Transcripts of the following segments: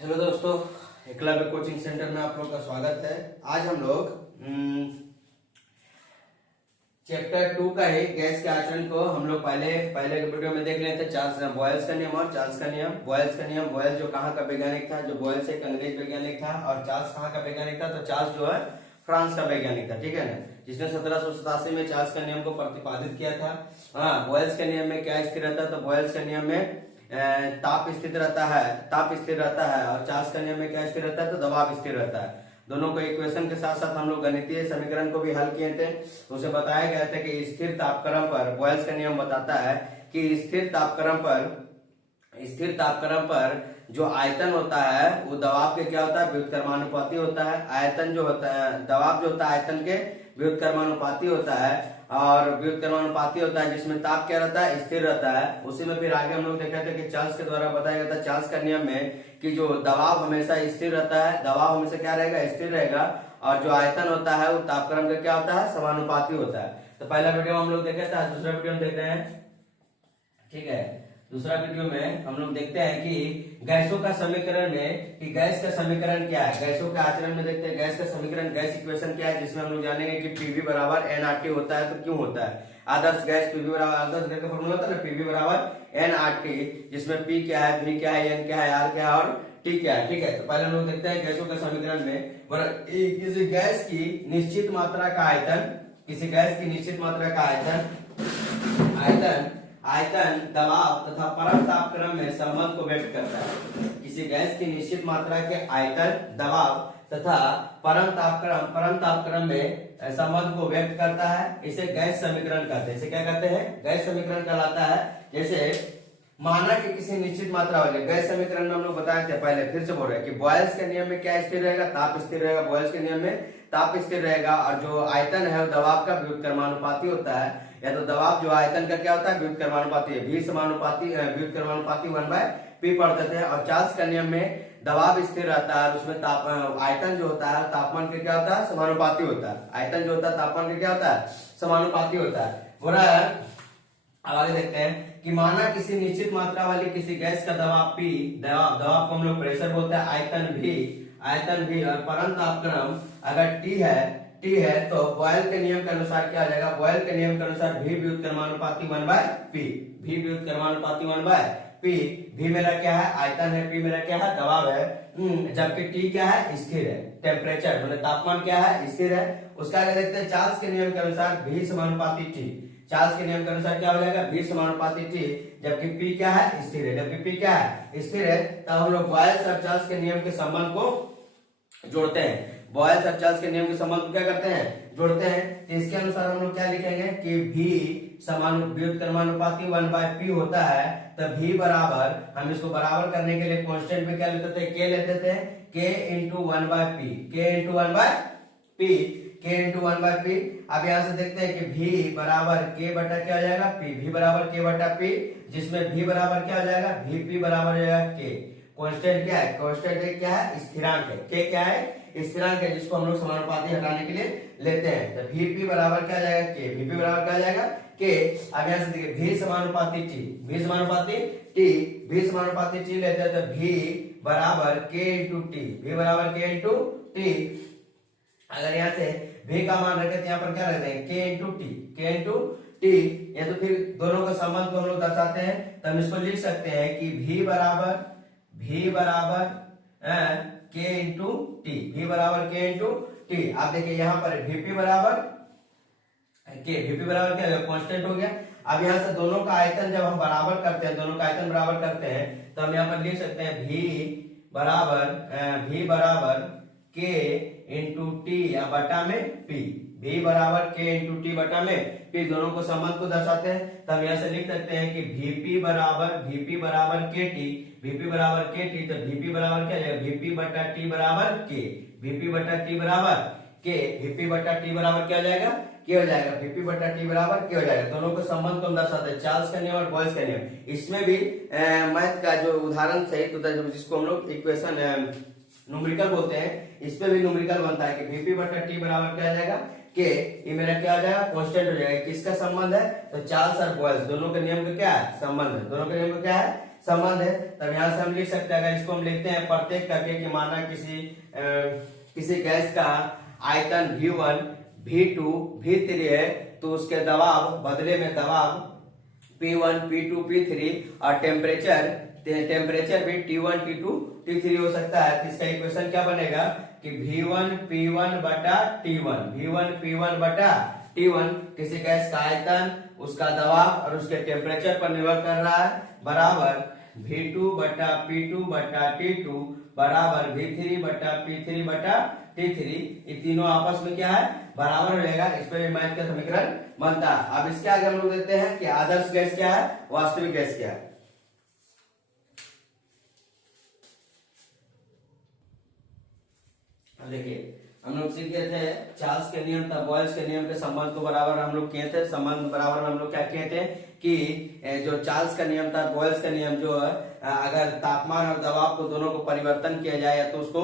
Hello दोस्तों, Eklavya coaching centre में आप लोग का स्वागत है। आज हम लोग चैप्टर 2 का ही गैस के आचरण को हम लोग पहले वीडियो में देख लेते हैं। बॉयल्स का नियम और चार्ल्स का नियम। बॉयल्स जो कहाँ का वैज्ञानिक था, जो बॉयल्स एक अंग्रेज वैज्ञानिक था, और चार्ल्स कहाँ का वैज्ञानिक था, तो चार्ल्स जो है फ्रांस का वैज्ञानिक था। ठीक है ना, जिसने 1787 में चार्ल्स का नियम को प्रतिपादित किया था। हाँ, बॉयल्स के नियम में क्या स्थिर रहता है, तो बॉयल्स के नियम में ताप स्थिर रहता है, और चार्ल्स का नियम में क्या स्थिर रहता है, तो दबाव स्थिर रहता है। दोनों को इक्वेशन के साथ साथ हम लोग गणितीय समीकरण को भी हल किए थे। उसे बताया गया था कि स्थिर तापक्रम पर बॉयल्स का नियम बताता है कि स्थिर तापक्रम पर जो आयतन होता है वो दबाव के क्या होता है, व्युत्क्रमानुपाती होता है। आयतन जो होता है, दबाव जो होता है आयतन के व्युत्क्रमानुपाती होता है, और व्युत्क्रमानुपाती होता है जिसमें ताप क्या रहता है, स्थिर रहता है। उसी में फिर आगे हम लोग देखा था कि चार्ल्स के द्वारा बताया गया था, चार्ल्स का नियम में, कि जो दबाव हमेशा स्थिर रहता है, दबाव हमेशा क्या रहेगा, स्थिर रहेगा, और जो आयतन होता है वो तापक्रम का क्या होता है, समानुपाती होता है। तो पहला वीडियो हम लोग देखे था, दूसरा वीडियो हम देख रहे हैं। ठीक है, दूसरा वीडियो में हम लोग देखते हैं कि गैसों का समीकरण में, कि गैस का समीकरण क्या है। गैसों के आचरण में देखते हैं गैस का समीकरण, गैस इक्वेशन क्या है, जिसमें हम लोग जानेंगे कि पीवी बराबर एनआरटी होता है। तो क्यों होता है आदर्श गैस, पीवी बराबर आदर्श गैस का फॉर्मूला होता है ना, पीवी बराबर एनआरटी, जिसमें पी क्या है, वी क्या है, एन क्या है, आर क्या है और टी क्या है। ठीक है, तो पहले हम लोग देखते हैं गैसों के समीकरण में, किसी गैस की निश्चित मात्रा का आयतन, किसी गैस की निश्चित मात्रा का आयतन दबाव तथा परम तापक्रम में संबंध को व्यक्त करता है। किसी गैस की निश्चित मात्रा के आयतन, दबाव तथा परम तापक्रम में संबंध को व्यक्त करता है। इसे गैस समीकरण कहते हैं। इसे क्या कहते हैं, गैस समीकरण कहलाता है। जैसे माना कि किसी निश्चित मात्रा वाले गैस समीकरण में हम लोग बताए थे, पहले फिर से बोल रहे हैं कि बॉयल्स के नियम में क्या स्थिर रहेगा, ताप स्थिर रहेगा। बॉयल्स के नियम में ताप स्थिर रहेगा, और जो आयतन है वो दबाव का व्युत्क्रमानुपाती होता है। या तो दबाव जो आयतन का क्या होता है, व्युत्क्रमानुपाती है। व्युत्क्रमानुपाती 1/p पढ़ते थे। और चार्ल्स का नियम में दबाव स्थिर रहता है, उसमें आयतन जो होता है तापमान के क्या होता है, समानुपाती होता है। आयतन जो होता है तापमान के क्या होता है, समानुपाती होता है। बुरा है। अब आगे देखते हैं कि माना किसी निश्चित मात्रा वाली किसी गैस का दबाव P, दबाव को हम लोग प्रेशर बोलते हैं, आयतन भी और परम तापक्रम अगर T है, तो बॉयल के नियम के अनुसार क्या आ जाएगा, बॉयल के नियम के अनुसार V व्युत्क्रमानुपाती 1/p, V व्युत्क्रमानुपाती 1/p। V मेरा क्या है, आयतन है, P मेरा क्या है, दबाव है, जबकि T क्या है, स्थिर है। टेम्परेचर मतलब तापमान क्या है, स्थिर है। उसका आगे देखते हैं चार्ल्स के नियम के अनुसार V समानुपाती T। चार्ल्स के नियम के अनुसार क्या हो जाएगा, V समानुपाती T, जबकि P क्या है, स्थिर है। जबकि P क्या है, स्थिर है। तब हम लोग बॉयल्स और चार्ल्स के नियम के संबंध को जोड़ते हैं। बॉयल्स और चार्ल्स के नियम के संबंध को क्या करते हैं, जोड़ते हैं। तो इसके अनुसार हम लोग क्या लिखेंगे कि V व्युत्क्रमानुपाती 1/p होता है। तो V बराबर, हम इसको बराबर करने के लिए कांस्टेंट पे क्या लेते थे, K लेते थे, K into 1/p, K into 1/p। अब यहाँ से देखते हैं कि V बराबर K बटा क्या हो जाएगा, P। V बराबर K बटा P, जिसमें V बराबर क्या हो जाएगा, Vp बराबर हो जाएगा K। कांस्टेंट क्या है, कांस्टेंट क्या है, स्थिरांक है। K क्या है, स्थिरांक है, जिसको हम लोग समानुपाती हटाने के लिए लेते हैं। तो Vp बराबर क्या जाएगा, K। Vp बराबर क्या जाएगा, K। अब यहाँ से देखिए V समानुपाती T, V समानुपाती T लेते हैं। तो V बराबर K इंटू T, V बराबर K इंटू T। अगर यहाँ से V का मान रखे तो यहाँ पर क्या रखते हैं, K इंटू T। या तो फिर दोनों का संबंध को हम लोग दर्शाते हैं, तो हम इसको लिख सकते हैं कि V बराबर K इंटू T, V बराबर K इंटू T। आप देखिए यहाँ पर Vp बराबर क्या है, कांस्टेंट हो गया। अब यहाँ से दोनों का आयतन जब हम बराबर करते हैं, तो हम यहाँ पर लिख सकते हैं V बराबर K इंटू T या बटा में P। V बराबर K इंटू T बटा में P, दोनों को संबंध को दर्शाते हैं। तो हम यहाँ से लिख सकते हैं कि Vp बराबर KT, Vp बराबर KT। तो Vp बराबर क्या जाएगा, Vp बटा T बराबर K, Vp बटा T बराबर K, Vp बटा T बराबर क्या हो जाएगा, K हो जाएगा। Vp बटा T बराबर K हो जाएगा। दोनों को संबंध को हम दर्शाते हैं, चार्ल्स का नियम और बॉयल्स का नियम। इसमें भी मैथ का जो उदाहरण सहित होता है, जिसको हम लोग इक्वेशन न्यूमेरिकल बोलते हैं, इस पे भी न्यूमेरिकल बनता है कि Vp बटा T बराबर क्या आ जाएगा, K। ये मेरा क्या हो जाएगा, कांस्टेंट हो जाएगा। किसका संबंध है, तो चार्ल्स और बॉयल्स दोनों के नियम का क्या है, संबंध है। दोनों के नियम का क्या है, संबंध है। तब यहाँ से हम लिख सकते हैं, अगर इसको हम लिखते हैं प्रत्येक करके कि माना किसी गैस का आयतन V1 V2 V3 है, तो उसके दबाव बदले में दबाव P1 P2 P3 और टेम्परेचर भी T1 T2 T3 हो सकता है। तो इसका इक्वेशन क्या बनेगा कि V1 P1 बटा T1, V1 P1 बटा T1 किसी गैस का आयतन, उसका दबाव और उसके टेम्परेचर पर निर्भर कर रहा है, बराबर V2 बटा P2 बटा T2 बराबर V3 बटा P3 बटा T3। ये तीनों आपस में क्या है, बराबर हो जाएगा। इस पे मैथ का समीकरण बनता है। अब इसके आगे हम लोग देखते हैं कि आदर्श गैस क्या है, वास्तविक गैस क्या है। देखिए हम लोग सीख गए थे चार्ल्स के नियम था, बॉयल्स के नियम के संबंध को बराबर हम लोग किए थे। संबंध बराबर हम लोग क्या किए थे कि जो चार्ल्स का नियम था, बॉयल्स का नियम जो है, अगर तापमान और दबाव को दोनों को परिवर्तन किया जाए, या तो उसको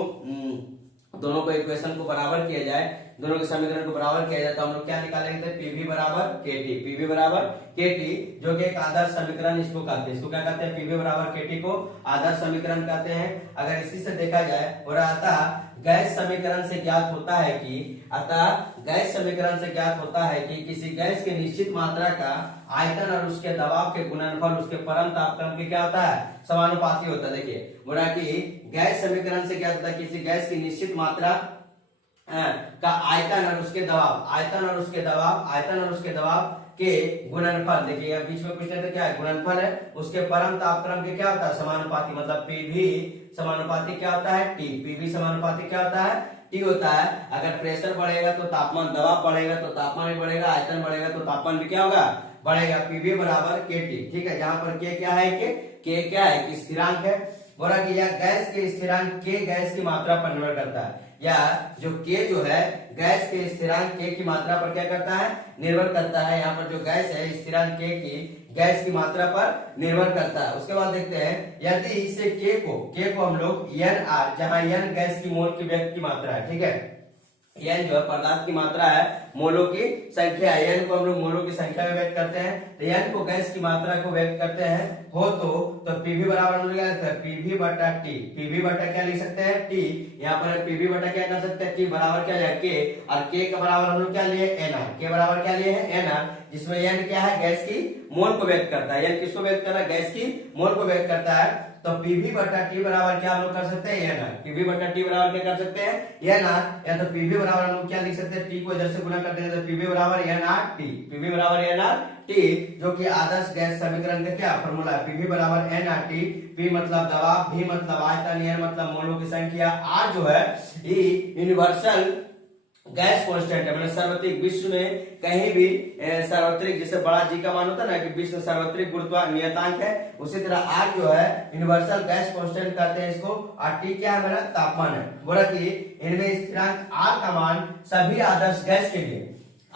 दोनों को इक्वेशन को बराबर किया जाए, दोनों के समीकरण को बराबर किया जाए, तो हम लोग क्या निकालेंगे थे, PV बराबर KT, PV बराबर KT, जो कि एक आदर्श समीकरण इसको कहते हैं। इसको क्या कहते हैं, PV बराबर KT को आदर्श समीकरण कहते हैं। अगर इसी से देखा जाए, और अतः गैस समीकरण से ज्ञात होता है कि किसी गैस की निश्चित मात्रा का आयतन और उसके दबाव के गुणनफल उसके परम तापक्रम के क्या होता है, समानुपाती होता है। देखिए बोला कि गैस समीकरण से क्या होता है, किसी गैस की निश्चित मात्रा का आयतन और उसके दबाव के गुणनफल। देखिए बीच में पूछते तो क्या है, गुणनफल है, उसके परम तापक्रम के क्या होता है, समानुपाती। मतलब PV समानुपाती क्या होता है, T। PV समानुपाती क्या होता है, T होता है। अगर प्रेशर बढ़ेगा तो तापमान, दबाव बढ़ेगा तो तापमान भी बढ़ेगा, आयतन बढ़ेगा तो तापमान भी क्या होगा, बढ़ेगा। PV बराबर KT, ठीक है। जहां पर K क्या है, K क्या है कि स्थिरांक है। बोला कि यह गैस के स्थिरांक K गैस की मात्रा पर निर्भर करता है, या जो K जो है गैस के स्थिरांक K की मात्रा पर क्या करता है, निर्भर करता है। यहाँ पर जो गैस है स्थिरांक K की गैस की मात्रा पर निर्भर करता है। उसके बाद देखते हैं, यदि इसे K को हम लोग NR, जहां N गैस की मोल की व्यक्त की मात्रा है, ठीक है, N जो है पदार्थ की मात्रा है, मोलों की संख्या है, N को हम लोग मोलों की संख्या में व्यक्त करते हैं, तो N को गैस की मात्रा को व्यक्त करते हैं हो तो PV बराबर हम लोग क्या लिखते हैं, PV बटा T। PV बटा क्या लिख सकते हैं, T। यहाँ पर PV बटा क्या कर सकते हैं, T बराबर क्या है K, और K का बराबर हम लोग क्या लिए, NR। K बराबर क्या लिए है, NR, जिसमें N क्या है, गैस की मोल को व्यक्त करता है। N किसको व्यक्त कर रहा है, गैस की मोल को व्यक्त करता है। तो PV बटा T बराबर क्या हम लोग कर सकते हैं, NR। PV बटा T बराबर क्या कर सकते हैं, NR। या तो PV बराबर हम लोग क्या लिख सकते हैं, T को इधर से गुना कर देंगे तो PV बराबर NRT, PV बराबर NRT, जो कि आदर्श गैस समीकरण का क्या फॉर्मूला है, PV बराबर NRT। P मतलब दबाव, V मतलब आयतन, N मतलब मोलों की संख्या, R जो है यूनिवर्सल गैस कांस्टेंट है। मैंने सार्वत्रिक विश्व में कहीं भी सार्वत्रिक, जैसे बड़ा जी का मान होता है ना कि विश्व सार्वत्रिक गुरुत्वाकर्षण नियतांक है, उसी तरह R जो है यूनिवर्सल गैस कांस्टेंट कहते हैं इसको, और T क्या है, मेरा तापमान है। बोला कि इनमें स्थिरांक R का मान सभी आदर्श गैस के लिए,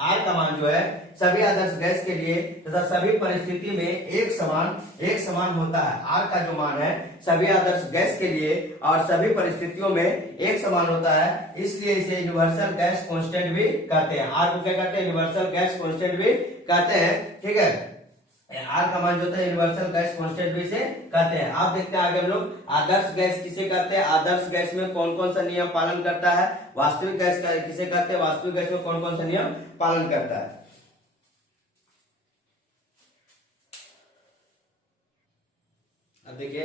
R का मान जो है सभी आदर्श गैस के लिए तथा सभी परिस्थिति में एक समान होता है। R का जो मान है सभी आदर्श गैस के लिए और सभी परिस्थितियों में एक समान होता है, इसलिए इसे यूनिवर्सल गैस कांस्टेंट भी कहते हैं। R को क्या कहते हैं, यूनिवर्सल गैस कांस्टेंट भी कहते हैं, ठीक है। R का मान जो होता है यूनिवर्सल गैस कांस्टेंट भी से कहते हैं। आप देखते हैं आगे हम लोग आदर्श गैस किसे कहते हैं, आदर्श गैस में कौन कौन सा नियम पालन करता है, वास्तविक गैस का किसे कहते हैं, वास्तविक गैस में कौन कौन सा नियम पालन करता है। अब देखिए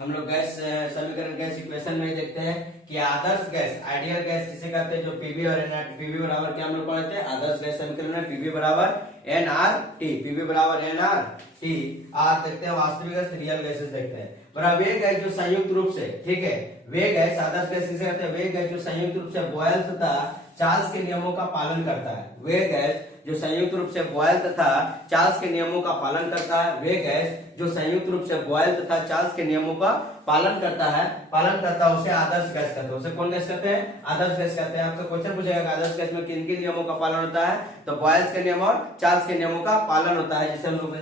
हम लोग गैस समीकरण गैस इक्वेशन में देखते हैं कि आदर्श गैस, आइडियल गैस किसे कहते हैं, जो PV और NR। PV बराबर क्या हम लोग पढ़े थे, आदर्श गैस समीकरण में PV बराबर NRT, PV बराबर NRT। आज देखते हैं वास्तविक गैस, रियल गैसेस देखते हैं। वे गैस जो संयुक्त रूप से, ठीक है, वे गैस आदर्श गैस किसे कहते हैं, वे गैस जो संयुक्त रूप से बॉयल तथा चार्ल्स के नियमों का पालन करता है। वे गैस जो संयुक्त रूप से बॉयल तथा चार्ल्स के नियमों का पालन करता है, वे गैस जो संयुक्त रूप से बॉयल तथा चार्ल्स के नियमों का पालन करता है, उसे आदर्श गैस कहते हैं। उसे कौन गैस कहते हैं, आदर्श गैस कहते हैं। आपका क्वेश्चन पूछेगा आदर्श गैस में किन किन नियमों का पालन होता है, तो बॉयल्स के नियम और चार्ल्स के नियमों का पालन होता है, जिसे हम लोग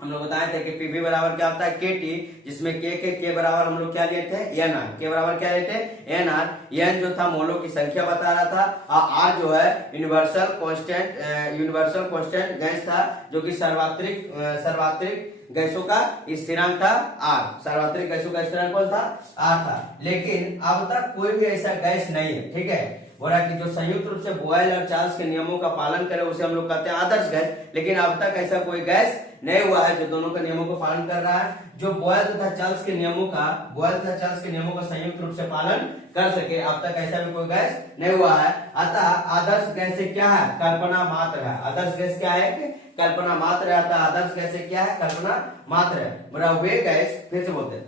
हम लोग बताए थे कि पीवी बराबर क्या होता है केटी, जिसमें के बराबर हम लोग क्या लिए थे एन आर, के बराबर क्या लिए थे एन आर। एन जो था मोलों की संख्या बता रहा था और आर जो है यूनिवर्सल कांस्टेंट गैस था, जो कि सर्वात्रिक गैसों का स्थिरांक था आर, सर्वात्रिक गैसों का स्थिरांक कौन था आर था। लेकिन अब तक कोई भी ऐसा गैस नहीं है, ठीक है, बोला कि जो संयुक्त रूप से बॉयल और चार्ल्स के नियमों का पालन करे उसे हम लोग कहते हैं आदर्श गैस। लेकिन अब तक ऐसा कोई गैस नहीं हुआ है जो दोनों के नियमों को पालन कर रहा है, जो बॉयल तथा चार्ल्स के नियमों का संयुक्त रूप से पालन कर सके। अब तक ऐसा भी कोई गैस नहीं हुआ है। अतः आदर्श गैस से क्या है कल्पना मात्र है। आदर्श गैस क्या है कि कल्पना मात्र है। अतः आदर्श गैस से क्या है कल्पना मात्र है। बोला वे गैस, फिर से बोलते हैं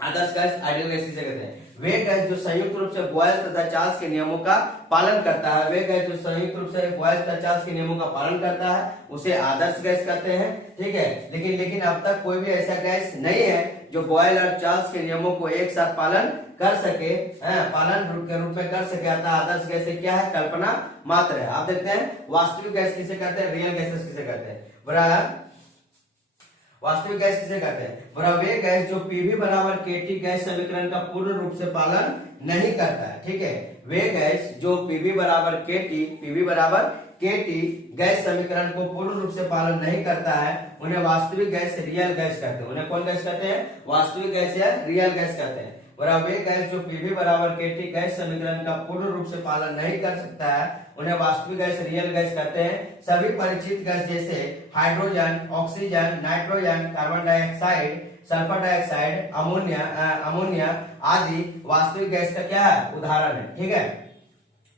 आदर्श गैस आइडियल गैस किसे कहते हैं, वे गैस जो संयुक्त रूप से बॉयल तथा चार्ल्स के नियमों का पालन करता है। वे गैस जो संयुक्त रूप से बॉयल तथा चार्ल्स के नियमों का पालन करता है उसे आदर्श गैस कहते हैं, ठीक है। लेकिन अब तक कोई भी ऐसा गैस नहीं है जो बॉयल और चार्ल्स के नियमों को एक साथ पालन कर सके, पालन के रूप में कर सके। अतः आदर्श गैस से क्या है कल्पना मात्र है। आप देखते हैं वास्तविक गैस किसे कहते हैं, रियल गैसेस किसे कहते हैं। बराबर वास्तविक गैस किसे कहते हैं, बराबर वे गैस जो पीवी बराबर केटी गैस समीकरण का पूर्ण रूप से पालन नहीं करता है, ठीक है। वे गैस जो पीवी बराबर केटी गैस समीकरण को पूर्ण रूप से पालन नहीं करता है उन्हें वास्तविक गैस रियल गैस कहते हैं। उन्हें कौन गैस कहते हैं, वास्तविक गैस या रियल गैस कहते हैं। बराबर वे गैस जो पीवी बराबर केटी गैस समीकरण का पूर्ण रूप से पालन नहीं कर सकता है उन्हें वास्तविक गैस रियल गैस कहते हैं। सभी परिचित गैस जैसे hydrogen, oxygen, nitrogen, carbon dioxide, sulphur dioxide, ammonia आदि वास्तविक गैस का क्या है उदाहरण है, ठीक है।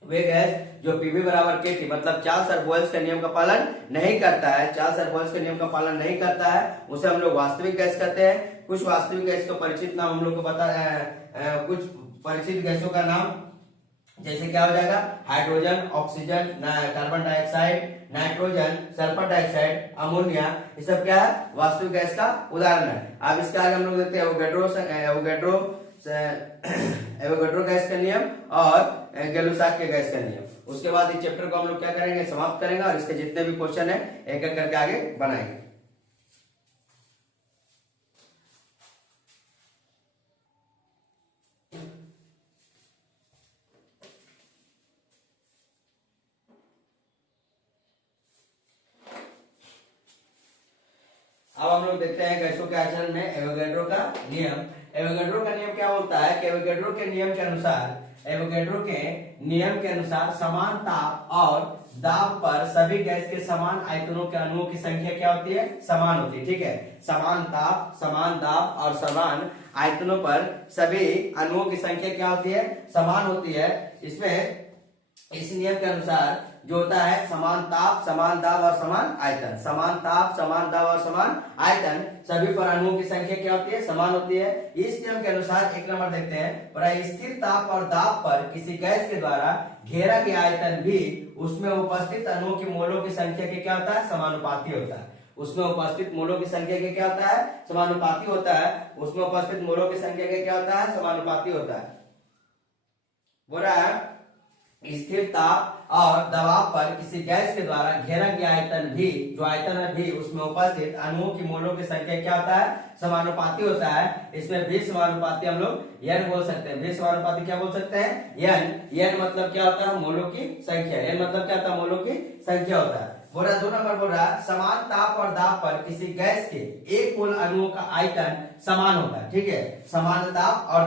वे गैस जो पीवी बराबर केटी मतलब चार्ल्स और बॉयल्स के नियम का पालन नहीं करता है, चार्ल्स और बॉयल्स के नियम का पालन नहीं करता है उसे हम लोग वास्तविक गैस कहते हैं। कुछ वास्तविक गैस का परिचित नाम हम लोग को बता कुछ परिचित गैसों का नाम जैसे क्या हो जाएगा hydrogen, oxygen, carbon dioxide, nitrogen, sulphur dioxide, ammonia, ये सब क्या है वास्तविक गैस का उदाहरण है। अब इसके आगे हम लोग देखते हैं एवोगैड्रो गैस का नियम और गै-लुसाक के गैस का नियम। उसके बाद इस चैप्टर को हम लोग क्या करेंगे समाप्त करेंगे और इसके जितने भी क्वेश्चन है एक एक करके आगे बनाएंगे। अब हम लोग देखते हैं गैसों के आचरण में एवोगैड्रो का नियम। एवोगैड्रो का नियम क्या बोलता है कि एवोगैड्रो के नियम के अनुसार समान ताप और दाब पर सभी गैस के समान आयतनों के अणुओं की संख्या क्या होती है समान होती है, ठीक है। समान ताप, समान दाब और समान आयतनों पर सभी अणुओं की संख्या क्या होती है समान होती है। इसमें इस नियम के अनुसार जो होता है समान ताप, समान दाब और समान आयतन, समान ताप, समान दाब और समान आयतन सभी पर अणुओं की संख्या क्या होती है समान होती है। इस नियम के अनुसार एक नंबर देखते हैं स्थिर ताप और दाब पर किसी गैस के द्वारा घेरा गया आयतन भी उसमें उपस्थित अणुओं की मोलों की संख्या के क्या होता है समानुपाती होता है। उसमें उपस्थित मोलों की संख्या के क्या होता है समानुपाती होता है। उसमें उपस्थित मोलों की संख्या के क्या होता है समानुपाती होता है। बोल रहा है स्थिर ताप और दबाव पर किसी गैस के द्वारा घेरा गया आयतन भी जो आयतन है भी उसमें उपस्थित अणुओं की मोलों की संख्या क्या होता है समानुपाती होता है। इसमें भी समानुपाती हम लोग एन बोल सकते हैं। भी समानुपाती क्या बोल सकते हैं एन मतलब क्या होता है मोलों की संख्या। एन मतलब क्या होता है मोलों की संख्या होता है। बोल रहा 2 नंबर बोल रहा समान ताप और दाब पर किसी गैस के एक मोल अणुओं का आयतन समान होता है, ठीक है। समान ताप और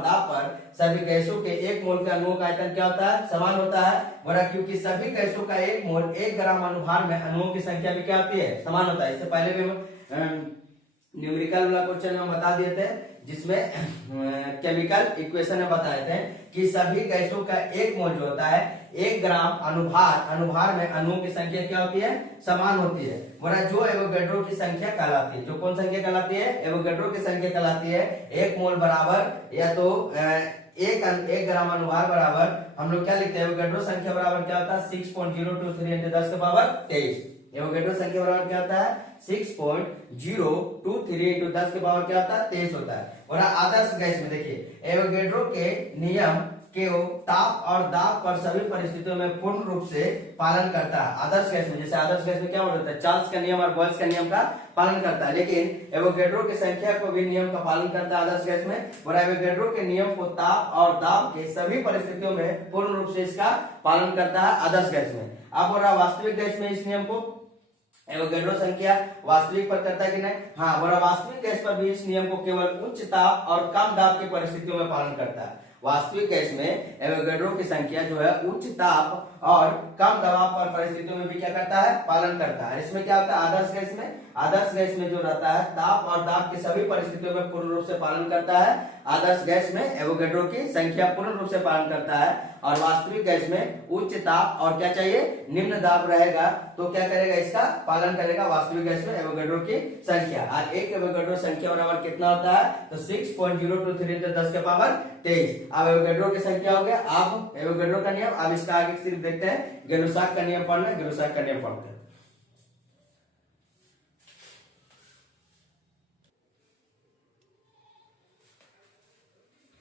दाब पर सभी गैसों के एक मोल के अणुओं का आयतन क्या होता है समान होता है। बोला क्योंकि सभी गैसों का एक मोल 1 ग्राम अनुभार में अणुओं की संख्या भी क्या होती है समान होता है। इससे पहले भी हम न्यूमेरिकल वाला क्वेश्चन हम बता दिए थे जिसमें केमिकल इक्वेशन में बताए थे कि सभी गैसों का एक मोल जो होता है 1 ग्राम अनुभार में अणुओं की संख्या क्या होती है समान होती है। बोला जो एवोगैड्रो की संख्या कहलाती है, जो कौन संख्या कहलाती है एवोगैड्रो की संख्या कहलाती है। 1 मोल बराबर या तो 1 ग्राम अनुभार बराबर हम लोग क्या लिखते हैं एवोगैड्रो संख्या बराबर क्या होता है 6.023 × 10 की पावर 23। एवोगैड्रो संख्या बराबर क्या होता है 6.023 × 10 की पावर क्या होता है 23 होता है। और आदर्श गैस में देखिए एवोगैड्रो के नियम के ताप और दाब पर सभी परिस्थितियों में पूर्ण रूप से पालन करता है। आदर्श गैस में, जैसे आदर्श गैस में क्या होता है, चार्ल्स का नियम और बॉयल्स का नियम का पालन करता है, लेकिन एवोगैड्रो की संख्या को भी नियम का पालन करता है आदर्श गैस में। और एवोगैड्रो के नियम को ताप और दाब के सभी परिस्थितियों में पूर्ण रूप से इसका पालन करता है आदर्श गैस में। अब बोला वास्तविक गैस में इस नियम को एवोगैड्रो संख्या वास्तविक पर करता है कि नहीं, हाँ, बोला वास्तविक गैस पर भी इस नियम को केवल उच्च ताप और कम दाब की परिस्थितियों में पालन करता है। वास्तविक गैस में एवोगैड्रो की संख्या जो है उच्च ताप और कम दबाव पर परिस्थितियों में भी क्या करता है, पालन करता है। इसमें क्या होता है, आदर्श गैस में जो रहता है ताप और दाब की सभी परिस्थितियों में पूर्ण रूप से पालन करता है। आदर्श गैस में एवोगैड्रो की संख्या पूर्ण रूप से पालन करता है, और वास्तविक गैस में उच्च ताप और क्या चाहिए, निम्न दाब रहेगा, तो क्या करेगा, इसका पालन करेगा वास्तविक गैस में एवोगैड्रो की संख्या। और एक एवोगैड्रो संख्या बराबर कितना होता है, तो 6.023 × 10⁻23। अब एवोगैड्रो की संख्या हो गया। अब एवोगैड्रो का नियम, अब इसका आगे सिर्फ देखते हैं, गै-लुसाक का नियम पढ़ना है, गै-लुसाक का नियम पढ़ते हैं।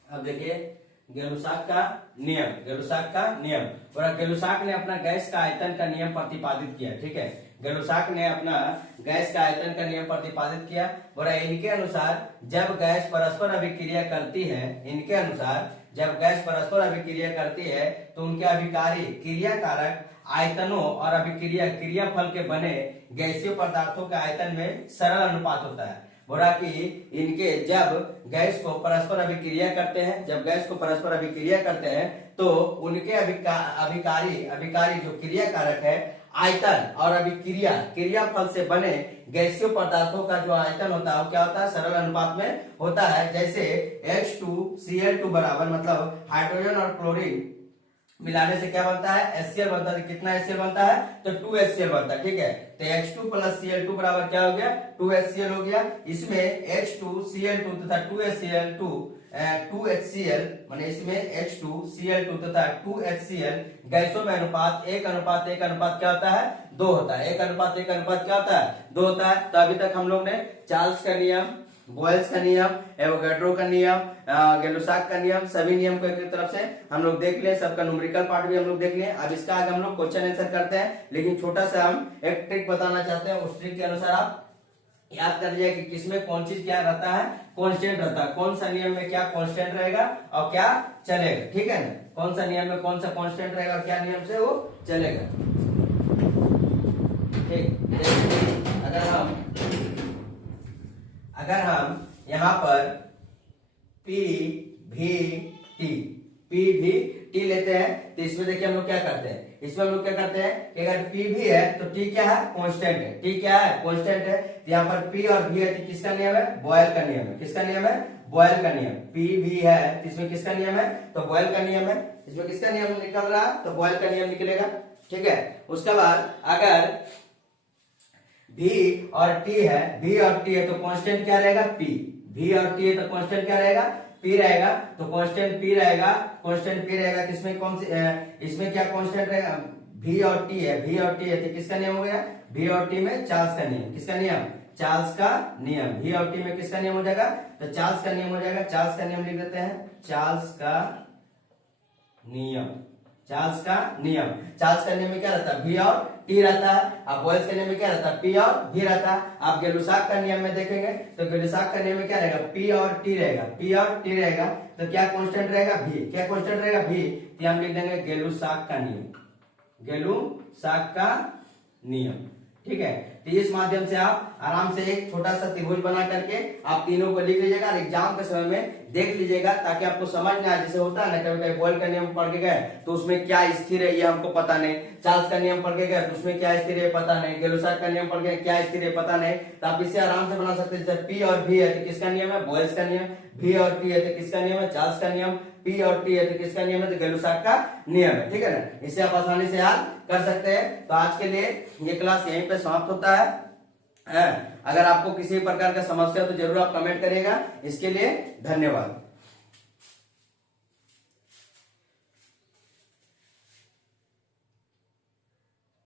अब देखिए गै-लुसाक का नियम, और गै-लुसाक ने अपना गैस का आयतन का नियम प्रतिपादित किया, ठीक है। गै-लुसाक ने अपना गैस का आयतन का नियम प्रतिपादित किया, और इनके अनुसार जब गैस परस्पर अभिक्रिया करती है, इनके अनुसार जब गैस परस्पर अभिक्रिया करती है तो उनके अभिकारी क्रिया कारक आयतनों और अभिक्रिया क्रियाफल के बने गैसीय पदार्थों के आयतन में सरल अनुपात होता है। बोला कि इनके जब गैस को परस्पर अभिक्रिया करते हैं तो उनके अभिकारी जो क्रिया कारक है आयतन और अभिक्रिया क्रियाफल से बने गैसीय पदार्थों का जो आयतन होता है वो क्या होता है, सरल अनुपात में होता है। जैसे H2Cl2 बराबर, मतलब हाइड्रोजन और क्लोरीन मिलाने से क्या बनता है, HCl बनता है। कितना HCl बनता है, तो 2HCl बनता है, ठीक है। तो H2 + Cl2 बराबर क्या हो गया, 2HCl हो गया। इसमें H2Cl2 तथा 2HCl माने इसमें H2Cl2 तथा 2HCl गैसों में अनुपात 1:1 क्या होता है, 2 होता है। 1:1 क्या होता है, 2 होता है। तो अभी तक हम लोग ने चार्ल्स का नियम, बॉयल्स का नियम, एवोगैड्रो का नियम, गै-लुसाक का नियम, सभी नियम को एक तरफ से हम लोग देख लिए, सबका न्यूमेरिकल पार्ट भी हम लोग देख लिए। अब इसका आगे हम लोग क्वेश्चन आंसर करते हैं, लेकिन छोटा सा हम एक ट्रिक बताना चाहते हैं। उस ट्रिक के अनुसार आप याद कर लीजिए कि किसमें कौन चीज क्या रहता है, कांस्टेंट रहता है, कौन सा नियम में क्या कांस्टेंट रहेगा और क्या चलेगा, ठीक है ना। कौन सा नियम में कौन सा कांस्टेंट रहेगा और क्या नियम से वो चलेगा, ठीक। अगर हम यहाँ पर P भी T लेते हैं तो इसमें देखिए हम लोग क्या करते हैं, इसमें हम लोग क्या करते हैं कि अगर P भी है तो T क्या है, कांस्टेंट है। T क्या है, कांस्टेंट है। तो यहाँ पर P और V है तो किसका नियम है, बॉयल का नियम है। किसका नियम है, बॉयल का नियम। P भी है तो इसमें किसका नियम है, तो बॉयल का नियम है। इसमें किसका नियम निकल रहा है, तो बॉयल का नियम निकलेगा, ठीक है। उसके बाद अगर V और T है तो कांस्टेंट क्या रहेगा, P। V और T है तो कांस्टेंट क्या रहेगा, P रहेगा। तो कांस्टेंट P रहेगा। किसमें कौन सी, इसमें क्या कांस्टेंट रहेगा, V और T है तो किसका नियम हो गया, V और T में चार्ल्स का नियम। किसका नियम, चार्ल्स का नियम। V और T में किसका नियम हो जाएगा, तो चार्ल्स का नियम हो जाएगा। चार्ल्स का नियम लिख देते हैं, चार्ल्स का नियम में क्या रहता है, V और T रहता है। अब बॉयल्स के नियम में क्या रहता है, P और V रहता है। आप गै-लुसाक का नियम में देखेंगे तो गै-लुसाक का नियम में क्या रहेगा, P और T रहेगा। तो क्या कांस्टेंट रहेगा, V। क्या कांस्टेंट रहेगा, V। तो हम लिख देंगे गै-लुसाक का नियम, ठीक है। तो इस माध्यम से आप आराम से एक छोटा सा त्रिभुज बना करके आप तीनों को लिख लीजिएगा और एग्जाम के समय में देख लीजिएगा, ताकि आपको समझ में आए। जैसे होता है ना, कभी कभी बॉयल का नियम पढ़ के गए तो उसमें क्या स्थिर है ये हमको पता नहीं, चार्ल्स का नियम पढ़ के गए तो उसमें क्या स्थिर है पता नहीं, गै-लुसाक का नियम पढ़ के क्या स्थिर है पता नहीं। तो आप इसे आराम से बना सकते हैं। जैसे P और V है तो किसका नियम है, बॉयल्स का नियम। V और T है तो किसका नियम है, चार्ल्स का नियम। P और T है तो किसका नियम है, तो गै-लुसाक का नियम है, ठीक है ना। इसे आप आसानी से याद कर सकते हैं। तो आज के लिए ये क्लास यहीं पे समाप्त होता है। अगर आपको किसी प्रकार का समस्या तो जरूर आप कमेंट करिएगा। इसके लिए धन्यवाद।